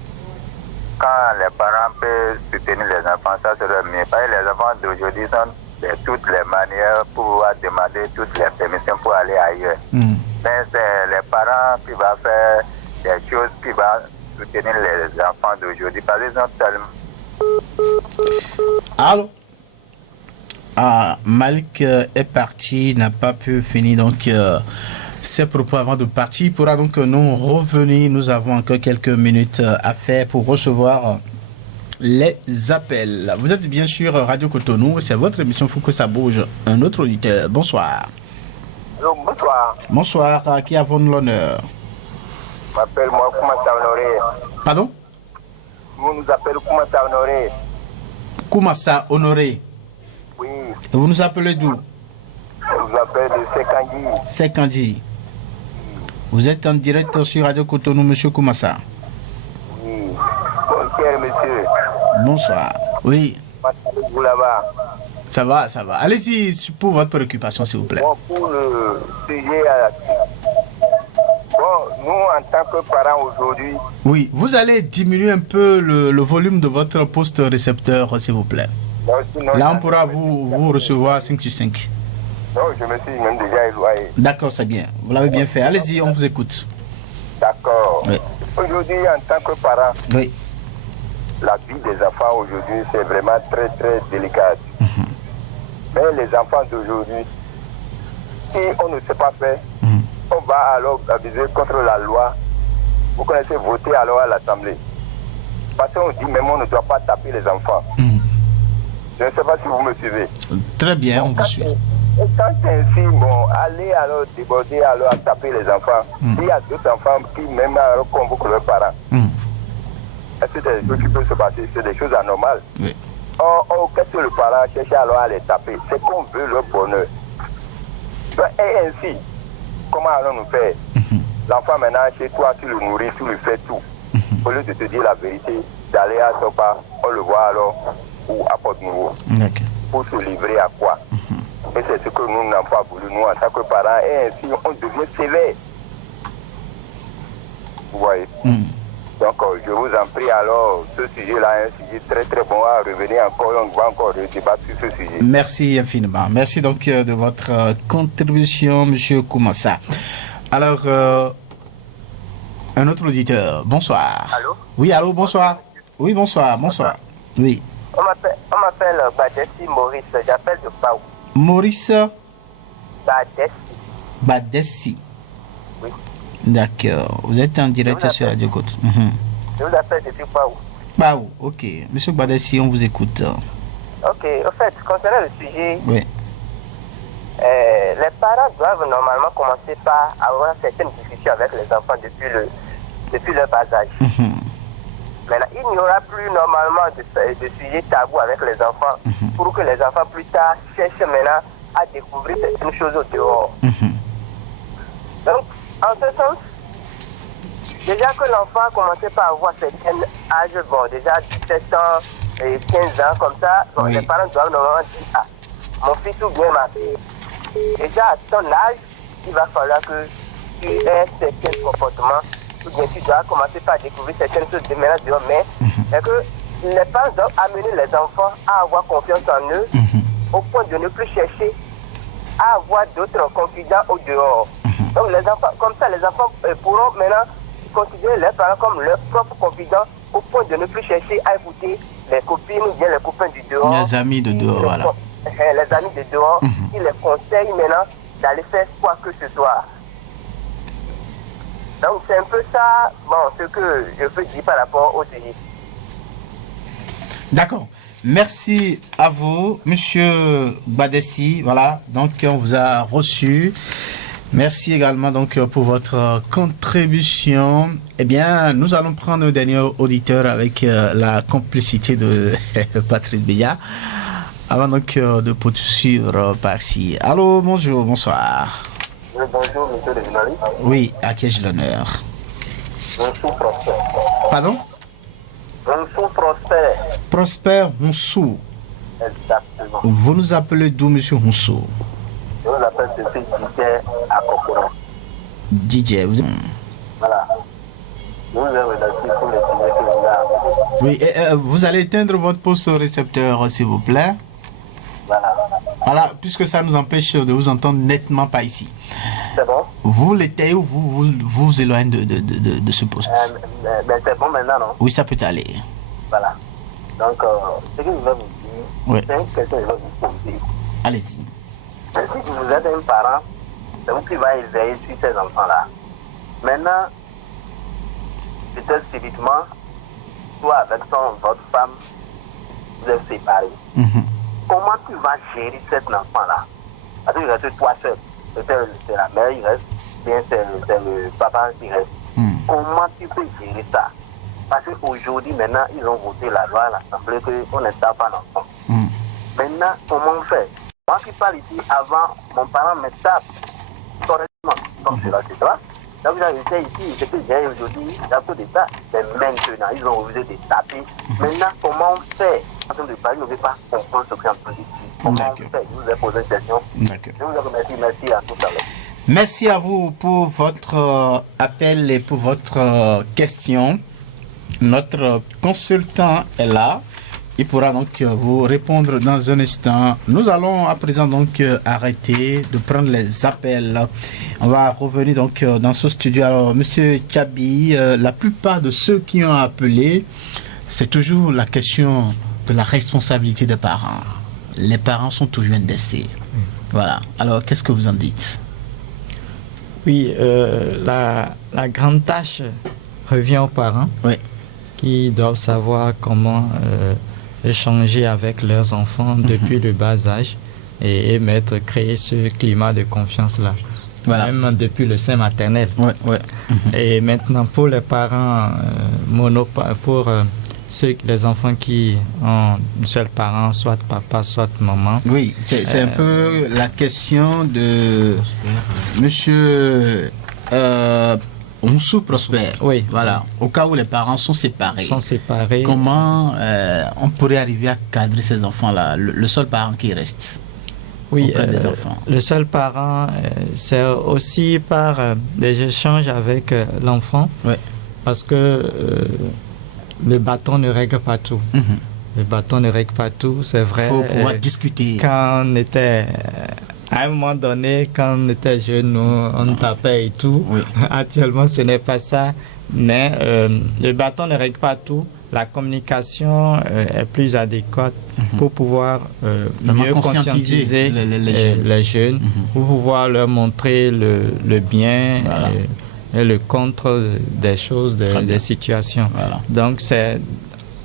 quand les parents peuvent soutenir les enfants, ça serait mieux. Parce que les enfants d'aujourd'hui sont de toutes les manières pour pouvoir demander toutes les permissions pour aller ailleurs. Mais c'est les parents qui vont faire des choses qui vont soutenir les enfants d'aujourd'hui. Parce qu'ils sont tellement... Allô? Ah, Malik est parti, n'a pas pu finir donc ses propos avant de partir. Il pourra donc nous revenir. Nous avons encore quelques minutes à faire pour recevoir les appels. Vous êtes bien sûr Radio Cotonou, c'est votre émission Faut que ça bouge. Un autre auditeur, bonsoir. Allô, bonsoir. Bonsoir, qui avons l'honneur? Je m'appelle moi Koumassa Honoré. Pardon? Vous nous appelez Koumassa Honoré. Koumassa Honoré. Oui. Et vous nous appelez d'où? Je vous appelle de Sekandji. Sekandji. Vous êtes en direct sur Radio Cotonou, monsieur Koumassa. Oui. Bonsoir, monsieur. Bonsoir. Oui. Vous là-bas. Ça va. Allez-y pour votre préoccupation, s'il vous plaît. Bon, pour le sujet, nous, en tant que parents aujourd'hui... Oui, vous allez diminuer un peu le volume de votre poste récepteur, s'il vous plaît. Non, là, on pourra vous recevoir 5 sur 5. Non, je me suis même déjà éloigné. D'accord, c'est bien. Vous l'avez bien fait. Allez-y, on vous écoute. D'accord. Oui. Aujourd'hui, en tant que parent, oui, la vie des enfants aujourd'hui, c'est vraiment très, très délicat. Mais les enfants d'aujourd'hui, si on ne sait pas faire, on va alors aviser contre la loi. Vous connaissez voter alors à l'Assemblée. Parce qu'on dit même on ne doit pas taper les enfants. Je ne sais pas si vous me suivez. Très bien, on vous suit. Et quand c'est ainsi, bon, allez alors déborder, alors à taper les enfants. Il y a d'autres enfants qui même alors convoquent leurs parents. Est-ce que c'est des choses qui peuvent se passer? C'est des choses anormales. Oui. Oh, qu'est-ce que le parent cherche alors à les taper? C'est qu'on veut leur bonheur. Et ainsi, comment allons-nous faire? L'enfant maintenant chez toi, tu le nourris, tu lui fais tout. Au lieu de te dire la vérité, d'aller à Sopa, on le voit alors, ou à Porte-Nouveau. Pour se livrer à quoi? Et c'est ce que nous n'avons pas voulu, nous, en tant que parents. Et ainsi, on devient sévère. Vous voyez? Donc, je vous en prie, alors, ce sujet-là est un sujet très très bon à revenir encore. On va encore débattre sur ce sujet. Merci infiniment. Merci donc de votre contribution, M. Koumassa. Alors, un autre auditeur. Bonsoir. Allô? Oui, allô, bonsoir. Oui, bonsoir, bonsoir. Oui. On m'appelle Badessi Maurice, j'appelle de Paou. Maurice Badessi. Badessi. Oui. D'accord. Vous êtes en direct sur Radio Côte. Je vous appelle depuis Paou. Paou, ok. Monsieur Badessi, on vous écoute. Ok, au fait, concernant le sujet, oui. Les parents doivent normalement commencer par avoir certaines discussions avec les enfants depuis leur bas âge. Maintenant, il n'y aura plus normalement de sujet tabou avec les enfants pour que les enfants plus tard cherchent maintenant à découvrir certaines choses au dehors. Donc, en ce sens, déjà que l'enfant a commencé par avoir certains âges, bon, déjà 17 ans et 15 ans, comme ça, bon, les parents doivent normalement dire, mon fils ou bien ma fille, déjà à ton âge, il va falloir que tu aies certains comportements, ou bien tu dois commencer par découvrir certaines choses de maintenant dehors, mais c'est que les parents doivent amener les enfants à avoir confiance en eux, au point de ne plus chercher à avoir d'autres confidents au dehors. Donc les enfants, comme ça, les enfants pourront maintenant considérer leurs parents comme leurs propres confidents, au point de ne plus chercher à écouter les copines ou bien les copains du dehors. Les amis de dehors, voilà. Les amis de dehors, qui les conseillent maintenant d'aller faire quoi que ce soit. Donc c'est un peu ça, bon, ce que je peux dire par rapport au sujet. D'accord. Merci à vous, Monsieur Badessi. Voilà, donc on vous a reçu. Merci également donc pour votre contribution. Eh bien, nous allons prendre le dernier auditeur avec la complicité de Patrice Béja, avant donc de poursuivre par-ci. Allô, bonjour, bonsoir. Oui, bonjour, monsieur le journaliste. Oui, à qui ai-je l'honneur? Bonjour, Prosper. Pardon? Bonjour, Prosper. Prosper Honsou. Exactement. Vous nous appelez d'où, monsieur Honsou? Je vous appelle depuis DJ à Kokoro. DJ, vous... Voilà. Je vous ai remercié pour le sujet que vous avez amené. Oui, vous allez éteindre votre poste récepteur, s'il vous plaît. Voilà. Voilà, puisque ça nous empêche de vous entendre nettement pas ici. C'est bon? Vous l'éteignez ou vous éloignez de ce poste? Ben c'est bon maintenant, non? Oui, ça peut aller. Voilà. Donc, ce que je vais vous dire, c'est une question que je vais vous poser. Allez-y. Si vous êtes un parent, c'est vous qui va éveiller sur ces enfants-là. Maintenant, peut-être subitement, soit avec votre femme, vous êtes séparés. Comment tu vas gérer cet enfant-là? Parce qu'il reste toi seul. Peut-être c'est la mère, il reste, bien c'est le papa qui reste. Comment tu peux gérer ça? Parce qu'aujourd'hui, maintenant, ils ont voté la loi à l'Assemblée qu'on ne tape pas l'enfant. Maintenant, comment on fait? Moi qui parle ici, avant, mon parent me tape correctement. Donc, c'est là, c'est ça. Donc, j'étais ici, ce que j'ai aujourd'hui, à cause de ça, c'est maintenant, ils ont refusé de taper. Maintenant, comment on fait? En train de parler, on ne veut pas comprendre ce qu'on est en train de dire. Comment on fait? Je vous ai posé une question. Je vous remercie, merci à tout à l'heure. Merci à vous pour votre appel et pour votre question. Notre consultant est là. Il pourra donc vous répondre dans un instant. Nous allons à présent donc arrêter de prendre les appels. On va revenir donc dans ce studio. Alors, Monsieur Tchabi, la plupart de ceux qui ont appelé, c'est toujours la question de la responsabilité des parents. Les parents sont toujours indécis. Voilà. Alors, qu'est-ce que vous en dites? Oui, la grande tâche revient aux parents qui doivent savoir comment échanger avec leurs enfants depuis le bas âge et créer ce climat de confiance-là. Voilà. Même depuis le sein maternel. Et maintenant, pour les parents les enfants qui ont un seul parent, soit papa, soit maman. Oui, c'est un peu la question de monsieur Moussou Prosper. Oui. Voilà. Au cas où les parents sont séparés. Comment on pourrait arriver à cadrer ces enfants-là, le seul parent qui reste? Oui, le seul parent, c'est aussi par des échanges avec l'enfant. Parce que le bâton ne règle pas tout. Le bâton ne règle pas tout, c'est vrai. Il faut pouvoir discuter. Quand on était, à un moment donné, quand on était jeune, on tapait et tout. Actuellement, ce n'est pas ça. Mais le bâton ne règle pas tout. La communication est plus adéquate pour pouvoir mieux conscientiser les jeunes, pour pouvoir leur montrer le bien et le contre des choses, des situations. Donc, c'est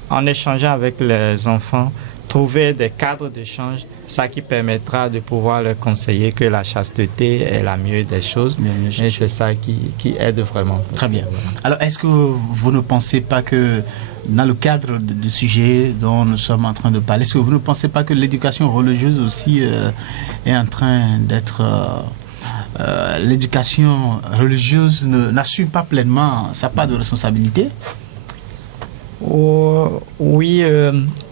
en échangeant avec les enfants, trouver des cadres d'échange, ça qui permettra de pouvoir leur conseiller que la chasteté est la mieux des choses. Et c'est ça qui aide vraiment. Très bien. Alors, est-ce que vous ne pensez pas que, dans le cadre du sujet dont nous sommes en train de parler, est-ce que vous ne pensez pas que l'éducation religieuse aussi est en train d'être... l'éducation religieuse n'assume pas pleinement sa part de responsabilité? Oui,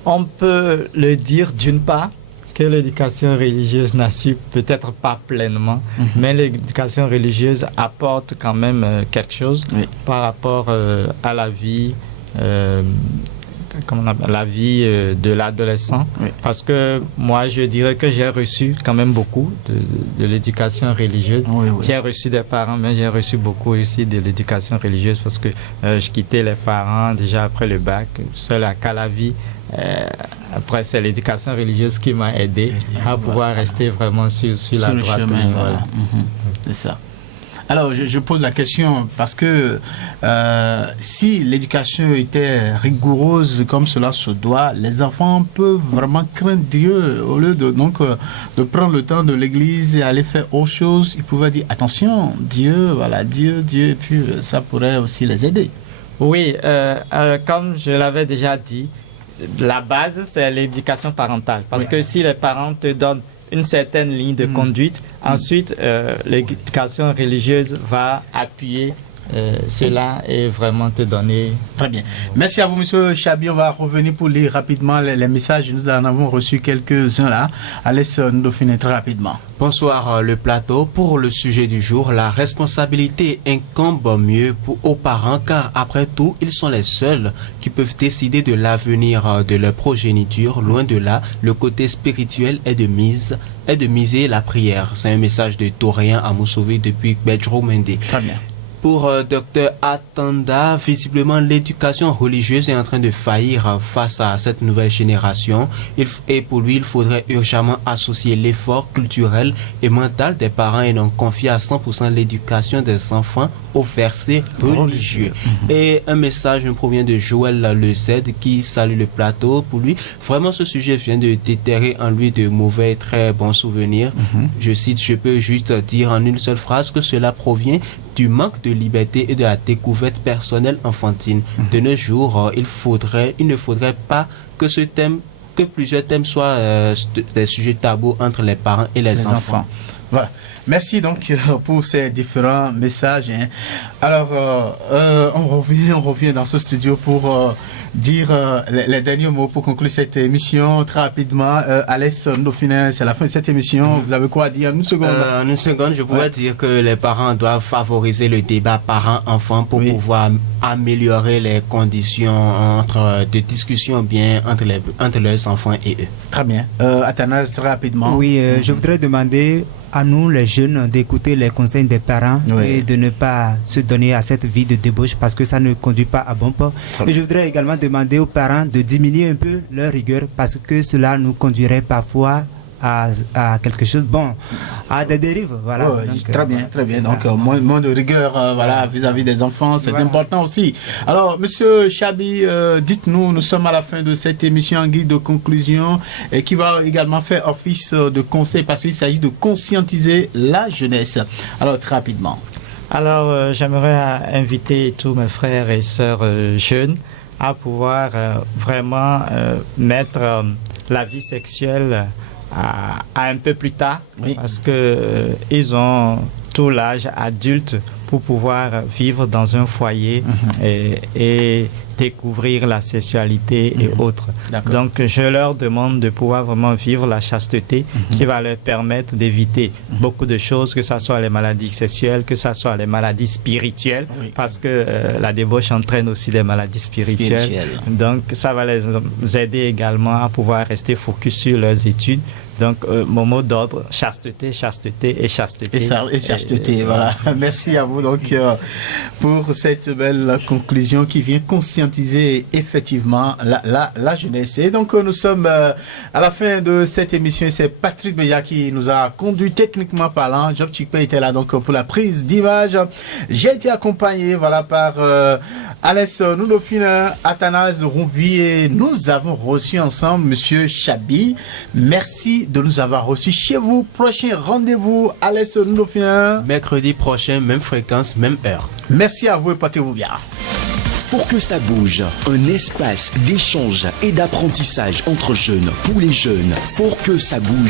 on peut le dire d'une part que l'éducation religieuse n'assume peut-être pas pleinement, mais l'éducation religieuse apporte quand même quelque chose par rapport à la vie de l'adolescent, parce que moi je dirais que j'ai reçu quand même beaucoup de l'éducation religieuse. J'ai reçu des parents, mais j'ai reçu beaucoup aussi de l'éducation religieuse parce que je quittais les parents déjà après le bac, seul à Calavi. Après, c'est l'éducation religieuse qui m'a aidé à pouvoir rester vraiment sur la droite. C'est ça. Alors, je pose la question parce que si l'éducation était rigoureuse comme cela se doit, les enfants peuvent vraiment craindre Dieu au lieu de prendre le temps de l'église et aller faire autre chose. Ils pouvaient dire attention, Dieu, et puis ça pourrait aussi les aider. Oui, comme je l'avais déjà dit, la base c'est l'éducation parentale parce que si les parents te donnent une certaine ligne de conduite. Ensuite, l'éducation religieuse va appuyer cela et vraiment te donner... Très bien. Merci à vous, monsieur Chabi. On va revenir pour lire rapidement les messages. Nous en avons reçu quelques-uns là. Allez, nous finir très rapidement. Bonsoir, le plateau. Pour le sujet du jour, la responsabilité incombe mieux aux parents car après tout, ils sont les seuls qui peuvent décider de l'avenir de leur progéniture. Loin de là, le côté spirituel est de miser la prière. C'est un message de Torien à Moussouvi depuis Bedro Mende. Très bien. Pour Dr Atanda, visiblement l'éducation religieuse est en train de faillir face à cette nouvelle génération. Et pour lui, il faudrait urgemment associer l'effort culturel et mental des parents et non confier à 100% l'éducation des enfants aux versets religieux. Et un message me provient de Joël Le Cède qui salue le plateau. Pour lui, vraiment ce sujet vient de déterrer en lui de mauvais et très bons souvenirs. Je cite, je peux juste dire en une seule phrase que cela provient du manque de liberté et de la découverte personnelle enfantine. De nos jours, il ne faudrait pas que plusieurs thèmes soient des sujets tabous entre les parents et les enfants. Voilà. Merci donc pour ces différents messages. Alors, on revient dans ce studio pour dire les derniers mots pour conclure cette émission très rapidement. Alès Dauphiné, c'est la fin de cette émission. Vous avez quoi à dire en une seconde? En une seconde, je pourrais dire que les parents doivent favoriser le débat parents-enfants pour pouvoir améliorer les conditions de discussion bien entre leurs enfants et eux. Très bien. Athanase, très rapidement. Oui, je voudrais demander à nous les jeunes d'écouter les conseils des parents et de ne pas se donner à cette vie de débauche parce que ça ne conduit pas à bon port. Et je voudrais également demander aux parents de diminuer un peu leur rigueur parce que cela nous conduirait parfois à quelque chose bon, à des dérives. Voilà. Ouais, Donc, très bien, très bien. Donc, moins de rigueur voilà, vis-à-vis des enfants, c'est important aussi. Alors, Monsieur Chabi, dites-nous, nous sommes à la fin de cette émission en guide de conclusion et qui va également faire office de conseil parce qu'il s'agit de conscientiser la jeunesse. Alors, très rapidement. Alors, j'aimerais inviter tous mes frères et sœurs jeunes à pouvoir vraiment mettre la vie sexuelle à un peu plus tard, parce que ils ont tout l'âge adulte pour pouvoir vivre dans un foyer et découvrir la sexualité et autres. Donc, je leur demande de pouvoir vraiment vivre la chasteté qui va leur permettre d'éviter beaucoup de choses, que ce soit les maladies sexuelles, que ce soit les maladies spirituelles, parce que la débauche entraîne aussi des maladies spirituelles. Donc, ça va les aider également à pouvoir rester focus sur leurs études. Donc, mon mot d'ordre, chasteté, chasteté et chasteté. Et chasteté, voilà. Merci à vous donc pour cette belle conclusion qui vient conscientiser effectivement la jeunesse. Et donc, nous sommes à la fin de cette émission. C'est Patrick Beya qui nous a conduit techniquement parlant. Job Chikpe était là donc pour la prise d'image. J'ai été accompagné voilà, par Alès Noudofine, Athanase Rouvier. Nous avons reçu ensemble Monsieur Chabi. Merci de nous avoir reçus chez vous. Prochain rendez-vous, Alès Noudofine. Mercredi prochain, même fréquence, même heure. Merci à vous et portez-vous bien. Pour que ça bouge, un espace d'échange et d'apprentissage entre jeunes, pour les jeunes. Pour que ça bouge.